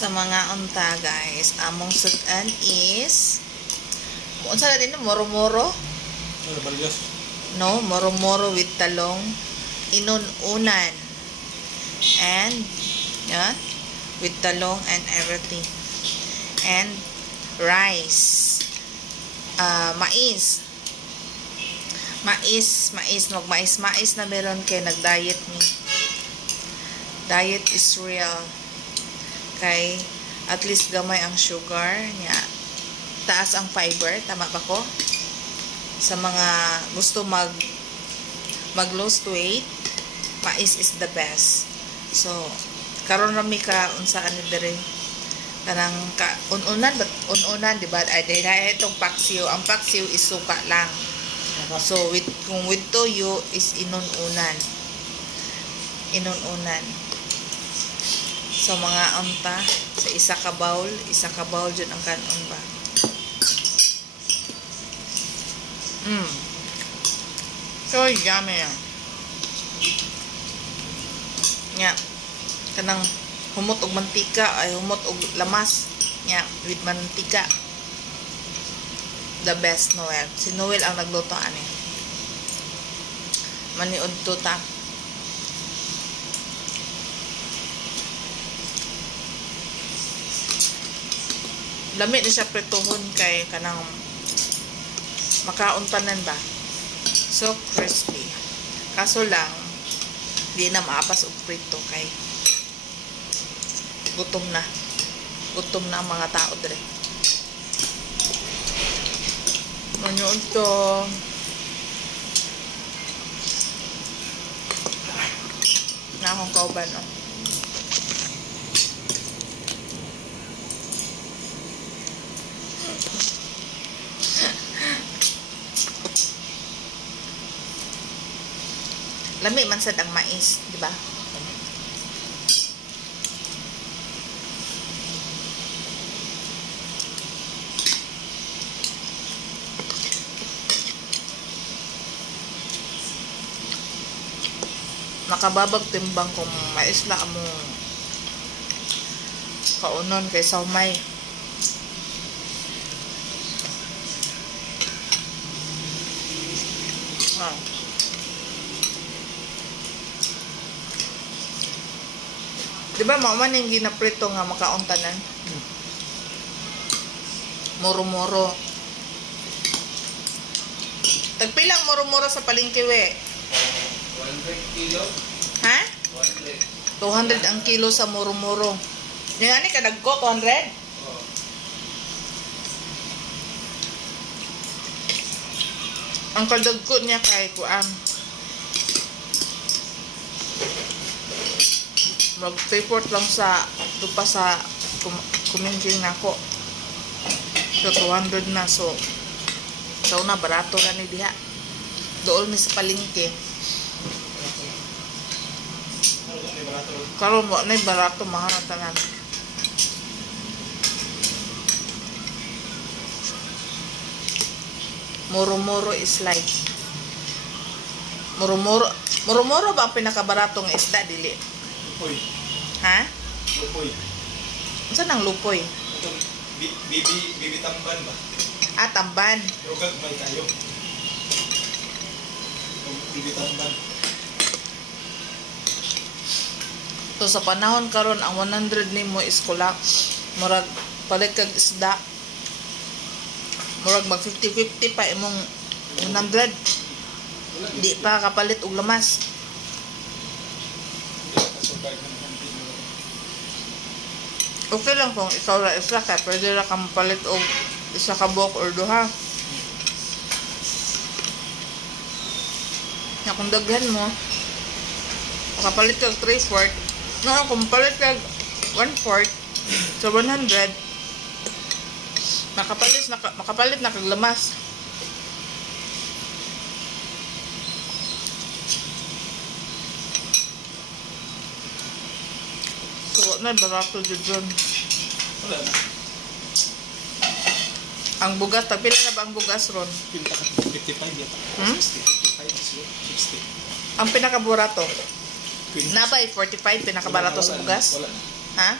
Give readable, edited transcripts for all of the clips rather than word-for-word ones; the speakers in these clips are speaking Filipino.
Sa mga unta guys, among sudan is unsa na din moro-moro? No, moro-moro with talong, inununan. And yeah, with talong and everything. And rice. Mais. Mais na meron kay nag-diet ni. Diet is real. Kay at least gamay ang sugar niya. Taas ang fiber, tama ba ko? Sa mga gusto mag lose weight, mais is the best. So, karon rami ka unsaan ni dire kanang ununan di ba? Ay dahil itong paksiw, ang paksiw is suka lang. So kung with toyo is inununan. So mga unta sa isa ka bowl jud ang kanon ba. So yummy. Nya kanang humot og mantika ay humot og lamas nya with mantika. The best Noel. Si Noel ang nagluto ani. Maniud to ta. Lami na siya prituhon kay kanang makauntanan ba. So crispy. Kaso lang di na maapas og prito kay gutom na ang mga tao dire. Manood to. Na akong kauban oh. Lami man sad ang mais, di ba? Nakababag timbang kung mais na mo kaunon kay saumay. Diba mauman yung ginaprito nga makauntanan? Moro-moro. Tagpilang moro-moro sa palengke we? 100 kilo. Ha? 200 ang kilo sa moro-moro. Yung ani ka nagko 200? Ang kadagko niya kay kuan. Mag-report lang sa dupa sa kumingking nako. So 200 na so na barato ra ni diha. Dool mi sa palengke. Karon mo na barato mahal ang tanan. Moro-moro is like Moro-moro ba ang pinakabaratong isda dili? Lupoy. Ha? Lupoy. Saan ang lupoy? Bibi tamban ba? Ah, tamban. Rugag may tayo. Bibi tamban. So sa panahon karon ang 100 nimo is kulak. Murag palit kag isda. Murag mag 50-50 pa imong 100. Di pa kapalit og lamas. Okay lang kung ikaw ra isa ka, pwede ra kang palit og isa ka buok or duha. Na kung daghan mo, makapalit kag 3/4, no, kung palit kag 1/4 sa 100, makapalit na kag lamas. So, na barato dyan dyan. Wala na. Ang bugas, tagpila na ba ang bugas ron? 55 yata. 60. Ang pinakaburato? Nabay, 45 pinakabarato sa bugas? Wala na. Ha?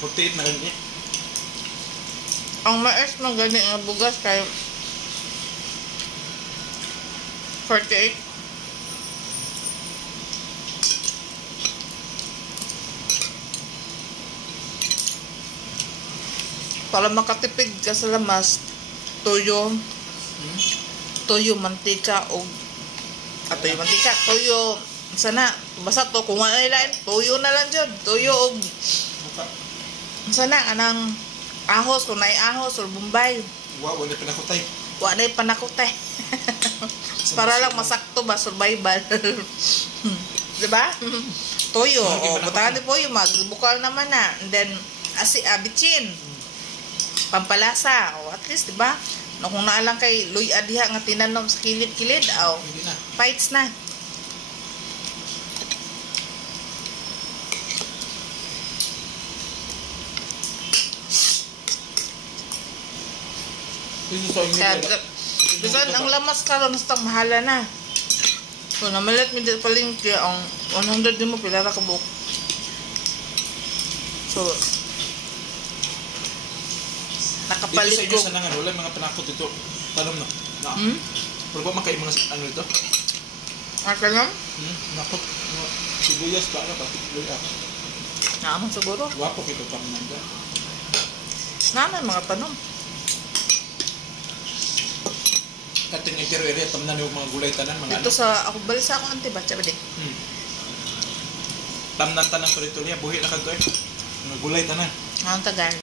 48 na ganyan. Ang mais ng ganyan nga bugas kay 48. Para makatipid ka sa lamas, tuyo, mantika, o tuyo, mantika, tuyo, sana, basta to, kung ano ilain, tuyo na lang dyan, tuyo, o sana, anang ahos, kung naay ahos, or bumbay. Wow, wala pinakutay. Wala yung panakutay. Para lang masakto ba, survival. Diba? Tuyo, o butangan din po yung magbukal naman na, and then, bitchin. Pampalasa, o at least, diba? No, kung naalang kay Luy Adiha nga tinanom sa kilid-kilid, Hindi na. fights na. Kaya, bisan ang lamas karon sa mahala na. So, namalit mi dito palingki ang 100 din mo pila ra ka buok. So, nakapalit dito ko. sa inyo sa nangan, wala mga panakot dito. Tanong na. Pero ba makain mga ano ito? Akalam? Nakot. Sibuyas ba? Ano ba? Luya. Naman siguro. Wapo kito pang nanda. Naman mga tanong. Kating interior area, tamnan yung mga gulay tanan. Mga Dito sa, ako balik sa akong antibatsa ba di? Tamnan tanan ko dito niya, buhi na kagawin. Mga gulay tanan. Ang tagal.